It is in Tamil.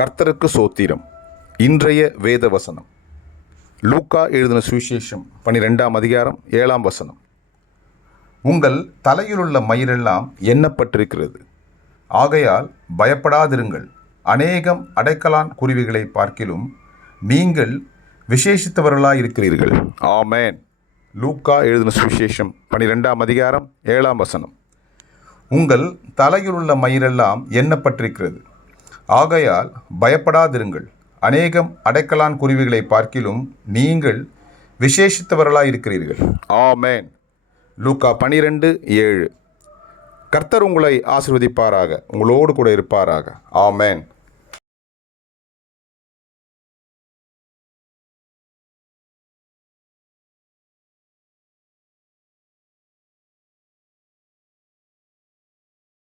கர்த்தருக்கு சோத்திரம். இன்றைய வேத வசனம் லூக்கா எழுதின சுவிசேஷம் 12ஆம் அதிகாரம் 7ஆம் வசனம். உங்கள் தலையிலுள்ள மயிரெல்லாம் எண்ணப்பட்டிருக்கிறது, ஆகையால் பயப்படாதிருங்கள். அநேகம் அடைக்கலான் குருவிகளை பார்க்கிலும் நீங்கள் விசேஷித்தவர்களாயிருக்கிறீர்கள். ஆமேன். லூக்கா எழுதின சுவிசேஷம் 12ஆம் அதிகாரம் 7ஆம் வசனம். உங்கள் தலையிலுள்ள மயிரெல்லாம் எண்ணப்பட்டிருக்கிறது, ஆகையால் பயப்படாதிருங்கள். அநேகம் அடைக்கலான் குருவிகளை பார்க்கிலும் நீங்கள் விசேஷித்தவர்களாயிருக்கிறீர்கள். ஆமேன். லூக்கா 12:7. கர்த்தர் உங்களை ஆசீர்வதிப்பாராக, உங்களோடு கூட இருப்பாராக. ஆமேன்.